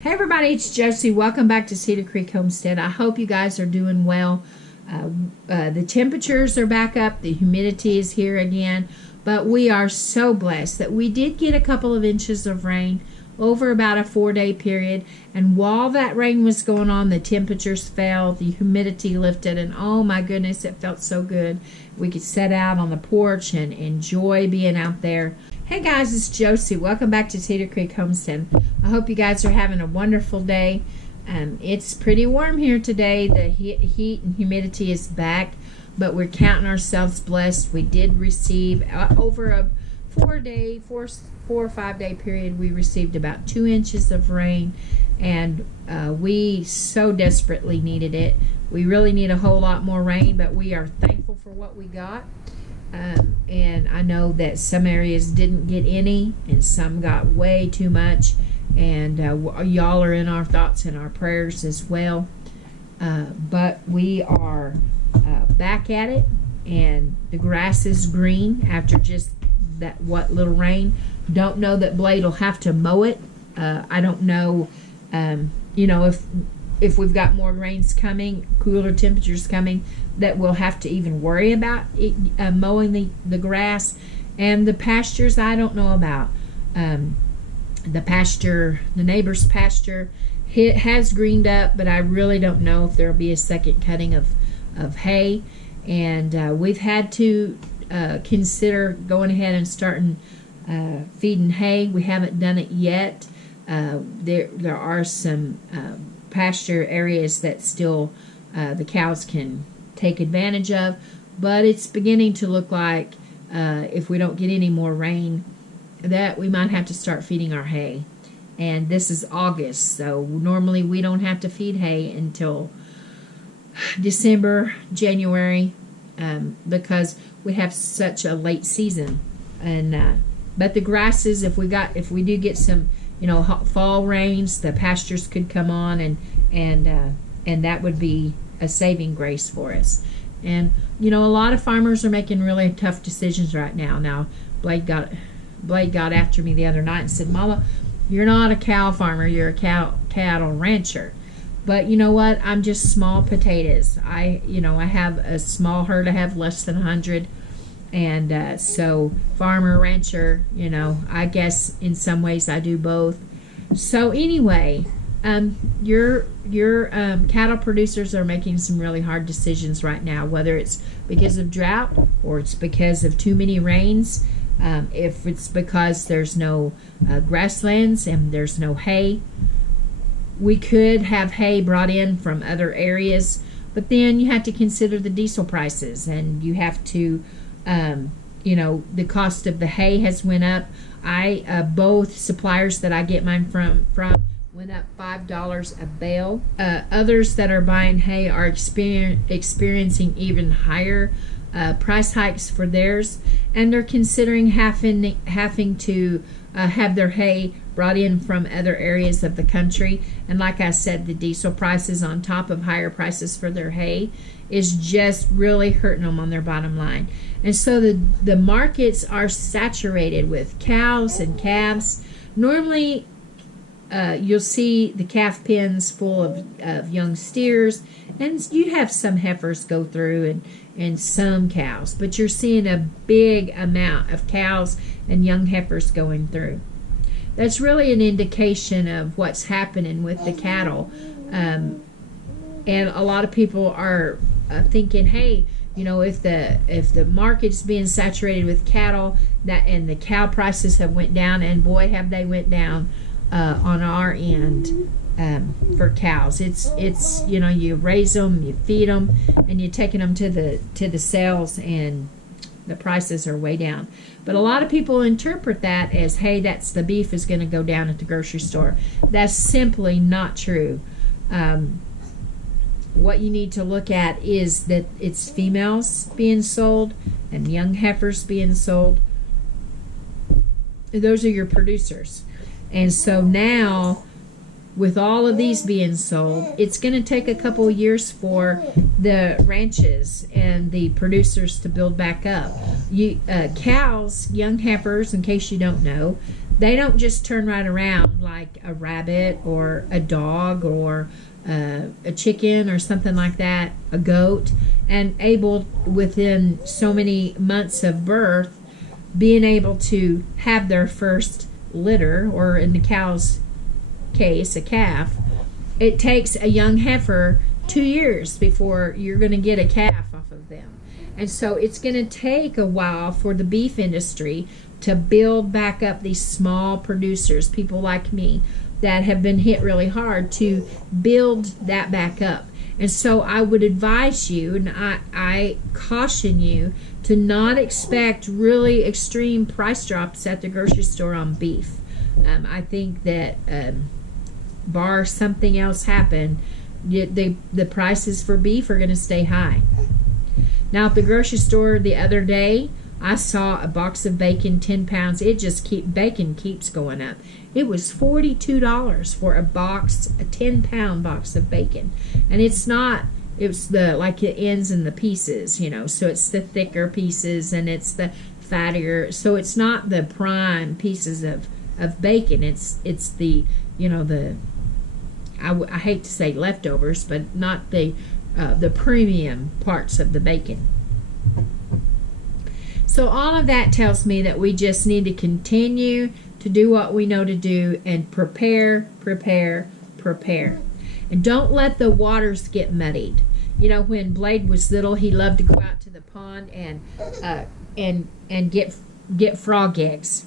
Hey everybody, it's Josie. Welcome back to Cedar Creek Homestead. I hope you guys are doing well. The temperatures are back up. The humidity is here again. But we are so blessed that we did get a couple of inches of rain over about a 4-day period. And while that rain was going on, the temperatures fell, the humidity lifted, and oh my goodness, it felt so good. We could sit out on the porch and enjoy being out there. Hey guys, it's Josie. Welcome back to Cedar Creek Homestead. I hope you guys are having a wonderful day. It's pretty warm here today. The heat and humidity is back, but we're counting ourselves blessed. We did receive over a 4 or 5 day period. We received about 2 inches of rain, and we so desperately needed it. We really need a whole lot more rain, but we are thankful for what we got. And I know that some areas didn't get any, and some got way too much. And y'all are in our thoughts and our prayers as well. But we are back at it, and the grass is green after just that little rain. Don't know that Blade will have to mow it. I don't know, if we've got more rains coming, cooler temperatures coming, that we'll have to even worry about mowing the grass. And the pastures, I don't know about. The neighbor's pasture, it has greened up, but I really don't know if there'll be a second cutting of hay. And we've had to consider going ahead and starting feeding hay. We haven't done it yet. There are some pasture areas that still the cows can take advantage of, but it's beginning to look like if we don't get any more rain, that we might have to start feeding our hay. And this is August, so normally we don't have to feed hay until December, January, because we have such a late season. And but the grasses, if we do get some fall rains, the pastures could come on, and that would be a saving grace for us. And a lot of farmers are making really tough decisions right now. Now Blade got after me the other night and said, "Mama, you're not a cow farmer, you're a cattle rancher." But you know what? I'm just small potatoes. I have a small herd. I have less than 100. And so farmer, rancher, I guess in some ways I do both. So anyway, your cattle producers are making some really hard decisions right now, whether it's because of drought or it's because of too many rains. If it's because there's no grasslands and there's no hay, we could have hay brought in from other areas, but then you have to consider the diesel prices, and you have to the cost of the hay has went up. Both suppliers that I get mine from went up $5 a bale. Others that are buying hay are experiencing even higher price hikes for theirs, and they're considering having to have their hay brought in from other areas of the country. And like I said, the diesel prices on top of higher prices for their hay is just really hurting them on their bottom line. And so the markets are saturated with cows and calves. Normally you'll see the calf pens full of young steers, and you have some heifers go through and some cows, but you're seeing a big amount of cows and young heifers going through. That's really an indication of what's happening with the cattle. And a lot of people are thinking, hey, if the market's being saturated with cattle, and the cow prices have went down, and boy have they went down on our end for cows. It's you raise them, you feed them, and you're taking them to the sales, and the prices are way down. But a lot of people interpret that as, hey, that's the beef is going to go down at the grocery store. That's simply not true. What you need to look at is that it's females being sold and young heifers being sold. Those are your producers. And so now, with all of these being sold, it's going to take a couple of years for the ranches and the producers to build back up. Cows, young heifers, in case you don't know, They don't just turn right around like a rabbit or a dog or a chicken or something like that, a goat, and able within so many months of birth being able to have their first litter, or in the cow's case, a calf. It takes a young heifer 2 years before you're going to get a calf off of them. And so it's going to take a while for the beef industry to build back up these small producers, people like me, that have been hit really hard, to build that back up. And so I would advise you, and I caution you, to not expect really extreme price drops at the grocery store on beef. I think that bar something else happen, the prices for beef are going to stay high. Now at the grocery store the other day, I saw a box of bacon, 10 pounds. Bacon keeps going up. It was $42 for a 10-pound box of bacon. And it's the ends and the pieces, so it's the thicker pieces and it's the fattier. So it's not the prime pieces of bacon. It's the, I hate to say leftovers, but not the premium parts of the bacon. So all of that tells me that we just need to continue to do what we know to do and prepare. And don't let the waters get muddied. When Blade was little, he loved to go out to the pond and get frog eggs.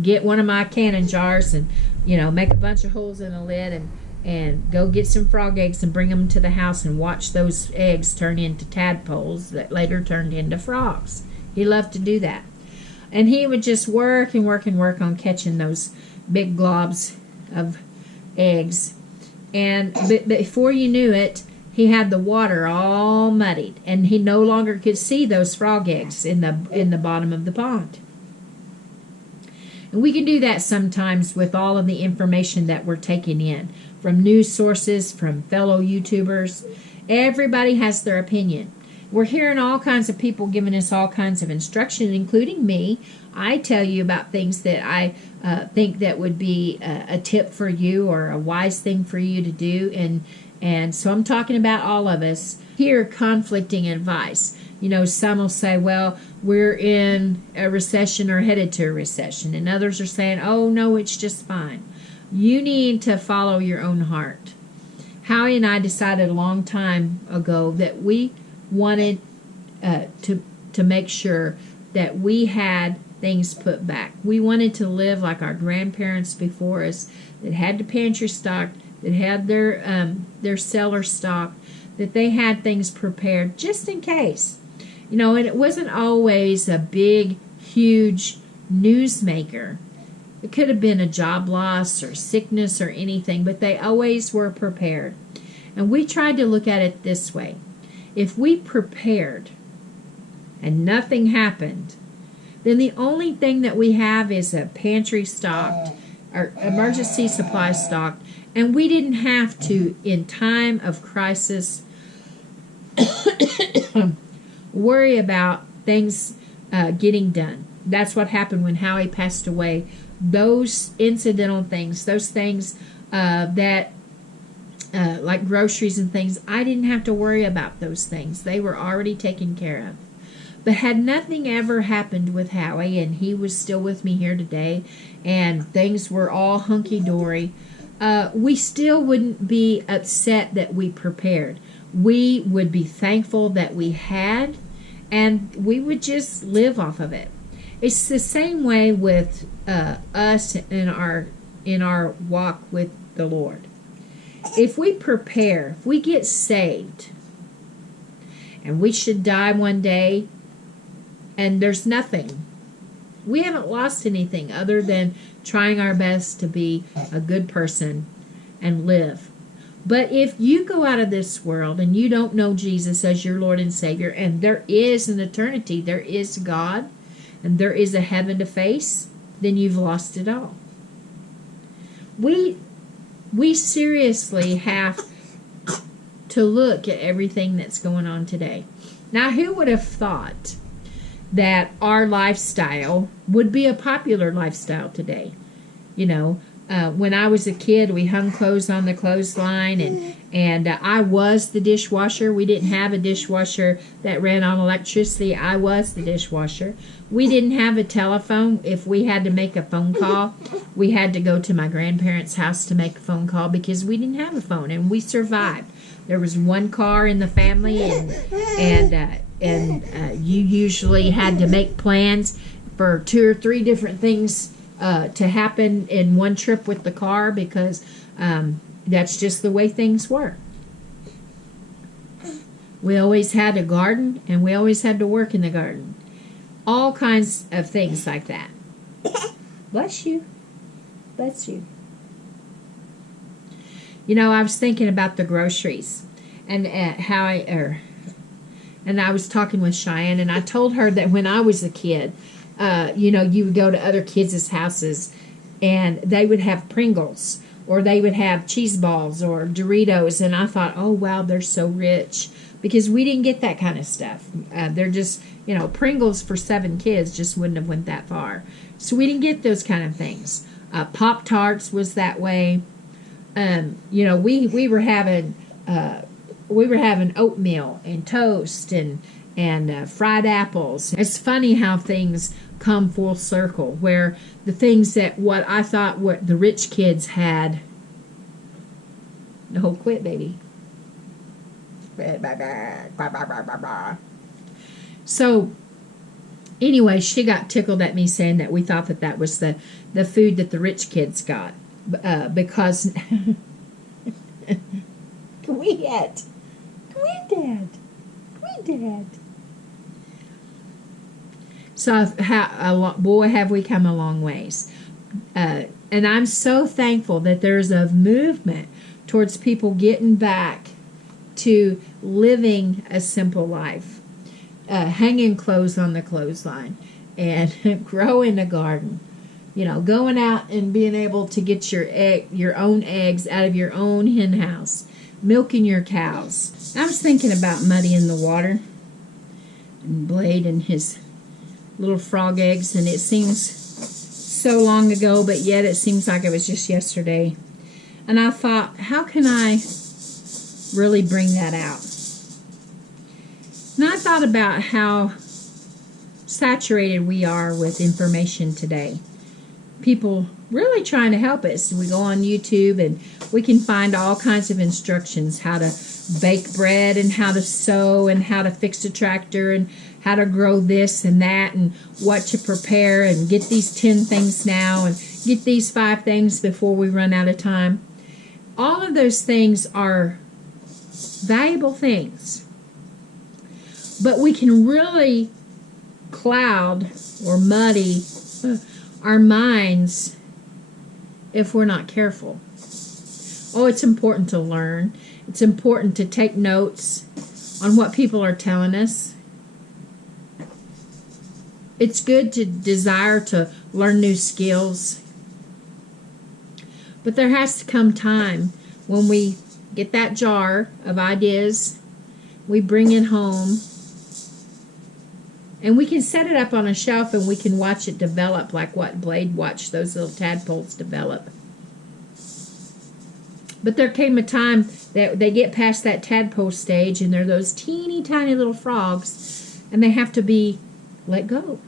Get one of my cannon jars and make a bunch of holes in the lid and go get some frog eggs and bring them to the house and watch those eggs turn into tadpoles that later turned into frogs. He loved to do that. And he would just work on catching those big globs of eggs. And before you knew it, he had the water all muddied, and he no longer could see those frog eggs in the bottom of the pond. And we can do that sometimes with all of the information that we're taking in from news sources, from fellow YouTubers. Everybody has their opinion. We're hearing all kinds of people giving us all kinds of instruction, including me. I tell you about things that I think that would be a tip for you or a wise thing for you to do. And so I'm talking about all of us. Hear conflicting advice. Some will say, well, we're in a recession or headed to a recession. And others are saying, oh, no, it's just fine. You need to follow your own heart. Howie and I decided a long time ago that we wanted to make sure that we had things put back. We wanted to live like our grandparents before us, that had the pantry stocked, that had their cellar stocked, that they had things prepared just in case. And it wasn't always a big, huge newsmaker. It could have been a job loss or sickness or anything, but they always were prepared. And we tried to look at it this way. If we prepared and nothing happened, then the only thing that we have is a pantry stocked or emergency supply stocked, and we didn't have to, in time of crisis, worry about things getting done. That's what happened when Howie passed away. Those incidental things, those things that like groceries and things, I didn't have to worry about those things. They were already taken care of. But had nothing ever happened with Howie, and he was still with me here today, and things were all hunky-dory, we still wouldn't be upset that we prepared. We would be thankful that we had, and we would just live off of it. It's the same way with us in our walk with the Lord. If we prepare, if we get saved, and we should die one day, and there's nothing, we haven't lost anything other than trying our best to be a good person and live. But if you go out of this world and you don't know Jesus as your Lord and Savior, and there is an eternity, there is God, and there is a heaven to face, then you've lost it all. We seriously have to look at everything that's going on today. Now, who would have thought that our lifestyle would be a popular lifestyle today? You know, when I was a kid, we hung clothes on the clothesline, and I was the dishwasher. We didn't have a dishwasher that ran on electricity. I was the dishwasher. We didn't have a telephone. If we had to make a phone call, we had to go to my grandparents' house to make a phone call because we didn't have a phone, and we survived. There was one car in the family, and you usually had to make plans for 2 or 3 different things to happen in one trip with the car because that's just the way things were. We always had a garden, and we always had to work in the garden. All kinds of things like that. Bless you. Bless you. You know, I was thinking about the groceries and and I was talking with Cheyenne, and I told her that when I was a kid, you know, you would go to other kids' houses and they would have Pringles or they would have cheese balls or Doritos, and I thought, oh wow, they're so rich, because we didn't get that kind of stuff. They're just, you know, Pringles for 7 kids just wouldn't have went that far. So we didn't get those kind of things. Pop-Tarts was that way. You know, we were having oatmeal and toast and fried apples. It's funny how things come full circle, where the things that what I thought what the rich kids had. No, quit, baby. So anyway, she got tickled at me saying that we thought that was the food that the rich kids got, because quit, Dad. So, boy, have we come a long ways. And I'm so thankful that there's a movement towards people getting back to living a simple life, hanging clothes on the clothesline, and growing a garden. You know, going out and being able to get your own eggs out of your own hen house, milking your cows. I was thinking about Muddy in the water, and Blade and his little frog eggs, and it seems so long ago, but yet it seems like it was just yesterday. And I thought, how can I really bring that out? And I thought about how saturated we are with information today. People really trying to help us. We go on YouTube and we can find all kinds of instructions, how to bake bread and how to sew and how to fix a tractor and how to grow this and that and what to prepare and get these 10 things now and get these 5 things before we run out of time. All of those things are valuable things, but we can really cloud or muddy our minds if we're not careful. Oh, it's important to learn. It's important to take notes on what people are telling us. It's good to desire to learn new skills. But there has to come time when we get that jar of ideas, we bring it home, and we can set it up on a shelf and we can watch it develop like what Blade watched those little tadpoles develop. But there came a time that they get past that tadpole stage and they're those teeny tiny little frogs and they have to be let go.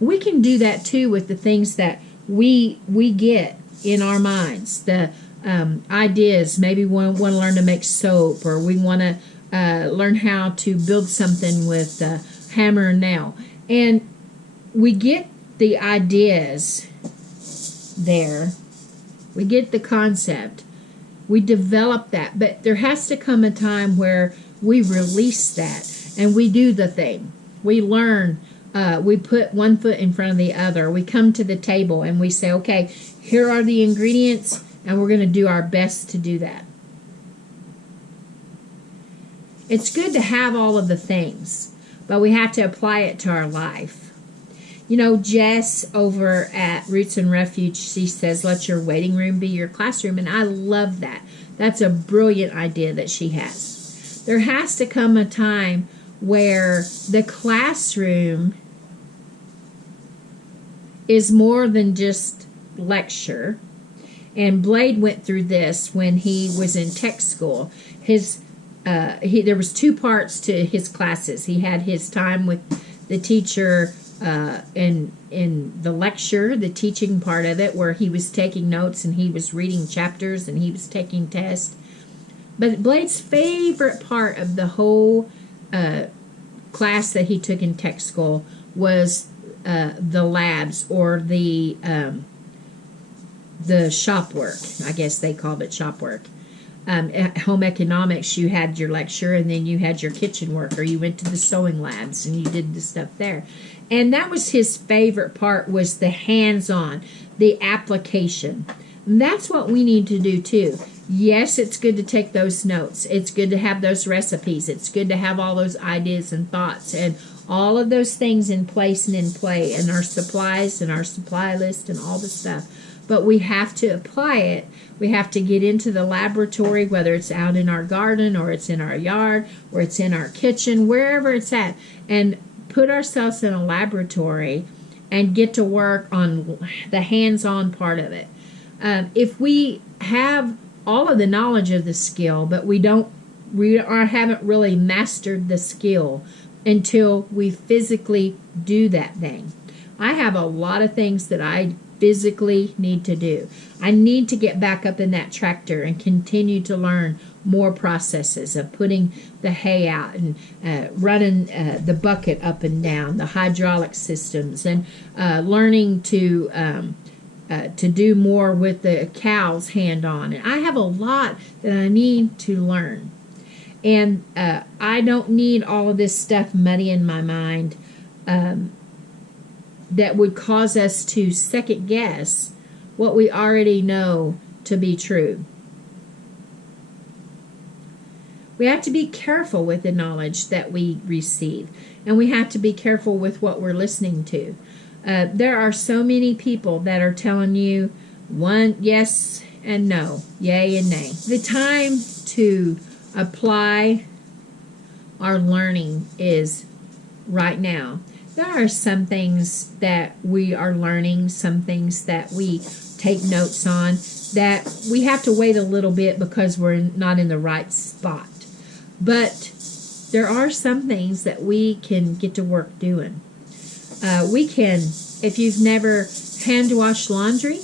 We can do that too with the things that we get in our minds, the ideas. Maybe we want to learn to make soap, or we want to learn how to build something with hammer and nail. And we get the ideas there. We get the concept. We develop that. But there has to come a time where we release that and we do the thing. We learn. We put one foot in front of the other. We come to the table and we say, okay, here are the ingredients, and we're going to do our best to do that. It's good to have all of the things, but we have to apply it to our life. You know, Jess over at Roots and Refuge, she says, let your waiting room be your classroom, and I love that. That's a brilliant idea that she has. There has to come a time where the classroom is more than just lecture. And Blade went through this when he was in tech school. There was two parts to his classes. He had his time with the teacher in the lecture, the teaching part of it, where he was taking notes and he was reading chapters and he was taking tests. But Blade's favorite part of the whole class that he took in tech school was the labs, or the shop work. I guess they called it shop work. At home economics, you had your lecture and then you had your kitchen work, or you went to the sewing labs and you did the stuff there. And that was his favorite part, was the hands-on, the application. And that's what we need to do too. Yes, it's good to take those notes. It's good to have those recipes. It's good to have all those ideas and thoughts and all of those things in place and in play, and our supplies and our supply list and all the stuff. But we have to apply it. We have to get into the laboratory, whether it's out in our garden or it's in our yard or it's in our kitchen, wherever it's at, and put ourselves in a laboratory and get to work on the hands-on part of it. If we have all of the knowledge of the skill, but we haven't really mastered the skill until we physically do that thing. I have a lot of things that I physically need to do. I need to get back up in that tractor and continue to learn more processes of putting the hay out and running the bucket up and down, the hydraulic systems, and learning to do more with the cows hand-on. And I have a lot that I need to learn. And I don't need all of this stuff muddy in my mind that would cause us to second guess what we already know to be true. We have to be careful with the knowledge that we receive, and we have to be careful with what we're listening to. There are so many people that are telling you one yes and no, yay and nay. The time to apply our learning is right now. There are some things that we are learning, some things that we take notes on, that we have to wait a little bit because we're not in the right spot. But there are some things that we can get to work doing. We can, if you've never hand washed laundry,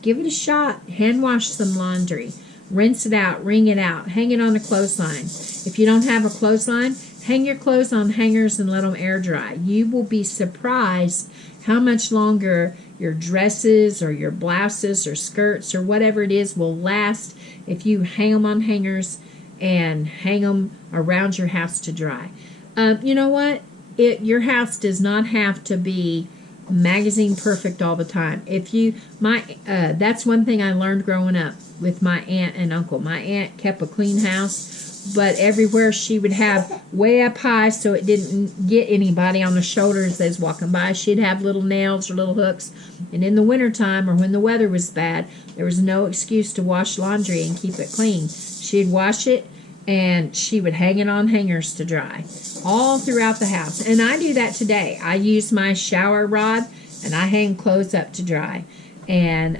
give it a shot. Hand wash some laundry. Rinse it out, wring it out, hang it on a clothesline. If you don't have a clothesline, hang your clothes on hangers and let them air dry. You will be surprised how much longer your dresses or your blouses or skirts or whatever it is will last if you hang them on hangers and hang them around your house to dry. You know what? Your house does not have to be magazine perfect all the time. That's one thing I learned growing up with my aunt and uncle. My aunt kept a clean house, but everywhere she would have way up high so it didn't get anybody on the shoulders as they was walking by. She'd have little nails or little hooks, and in the wintertime or when the weather was bad, there was no excuse to wash laundry and keep it clean. She'd wash it and she would hang it on hangers to dry all throughout the house. And I do that today. I use my shower rod and I hang clothes up to dry. And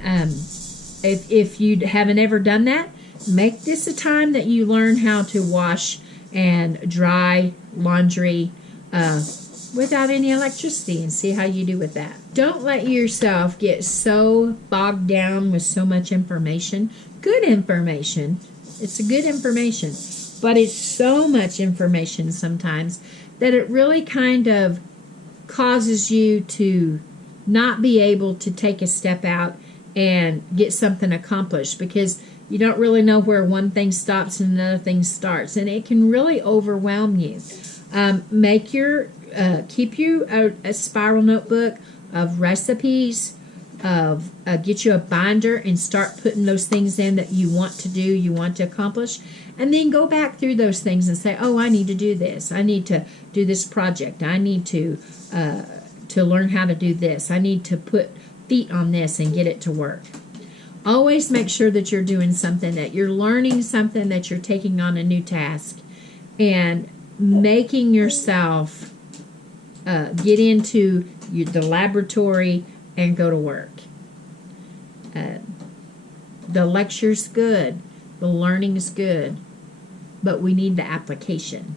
if you haven't ever done that, make this a time that you learn how to wash and dry laundry without any electricity, and see how you do with that. Don't let yourself get so bogged down with so much information. Good information. It's a good information, but it's so much information sometimes that it really kind of causes you to not be able to take a step out and get something accomplished, because you don't really know where one thing stops and another thing starts, and it can really overwhelm you. Keep you a spiral notebook of recipes, get you a binder and start putting those things in that you want to do, you want to accomplish, and then go back through those things and say, oh, I need to do this. I need to do this project. I need to learn how to do this. I need to put feet on this and get it to work. Always make sure that you're doing something, that you're learning something, that you're taking on a new task, and making yourself get into the laboratory and go to work. The lecture's good, the learning's good, but we need the application.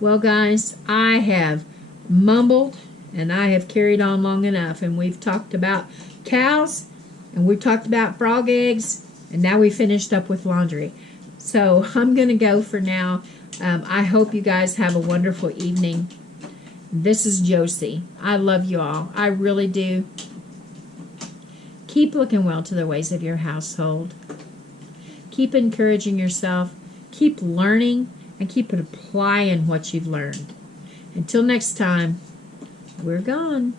Well, guys, I have mumbled and I have carried on long enough, and we've talked about cows and we've talked about frog eggs, and now we finished up with laundry. So I'm going to go for now. I hope you guys have a wonderful evening. This is Josie. I love you all. I really do. Keep looking well to the ways of your household. Keep encouraging yourself. Keep learning and keep applying what you've learned. Until next time, we're gone.